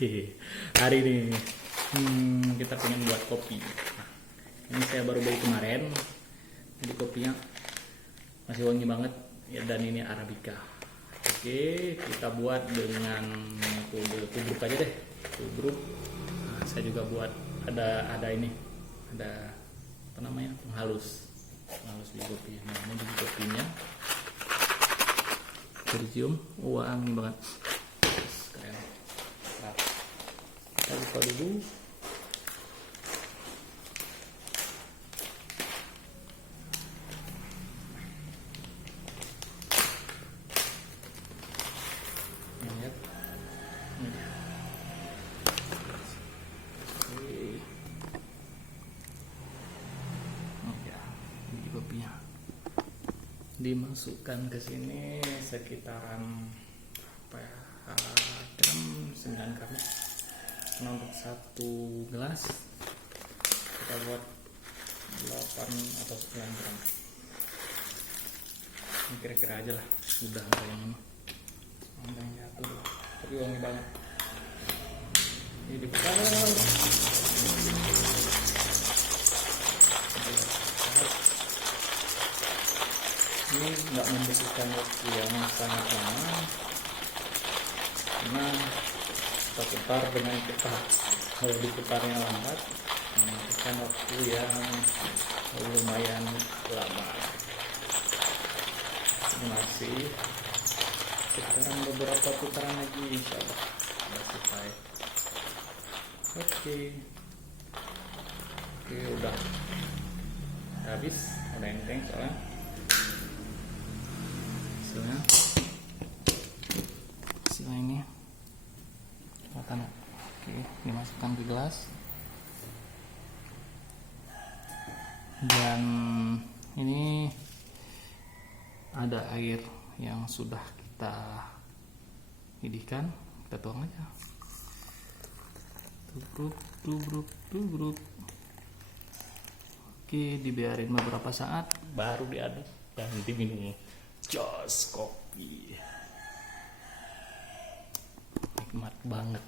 Oke, hari ini kita pengen buat kopi. Ini saya baru beli kemarin, jadi kopinya masih wangi banget ya, dan ini Arabica. Oke, kita buat dengan tubruk aja deh, tubruk. Nah, saya juga buat ada ini, ada apa namanya, penghalus biji kopi. Nah, ini biji kopinya, tercium wangi banget. Keren. Nah, kita buka dulu. Lihat. Biji kopinya dimasukkan ke sini sekitaran apa ya, gram 9 gram. Nah, untuk 1 gelas kita buat 8 atau 9 gram. Ini kira-kira aja lah, udah ada yang ini. Ada yang jatuh, tapi wangi banget. Ini dibuka. Ini nggak membutuhkan waktu yang sangat lama karena kita putar dengan cepat. Kalau diputarnya lambat membutuhkan waktu yang lumayan lama. Ini masih sekarang beberapa putaran lagi, insya Allah sudah selesai. Oke, udah habis, udah enteng soalnya. Hasilnya ini kelihatan. Oke, dimasukkan ke gelas dan ini ada air yang sudah kita hidihkan, kita tuang aja. Tubruk. Oke, dibiarin beberapa saat baru diaduk dan diminum. Jos kopi nikmat banget.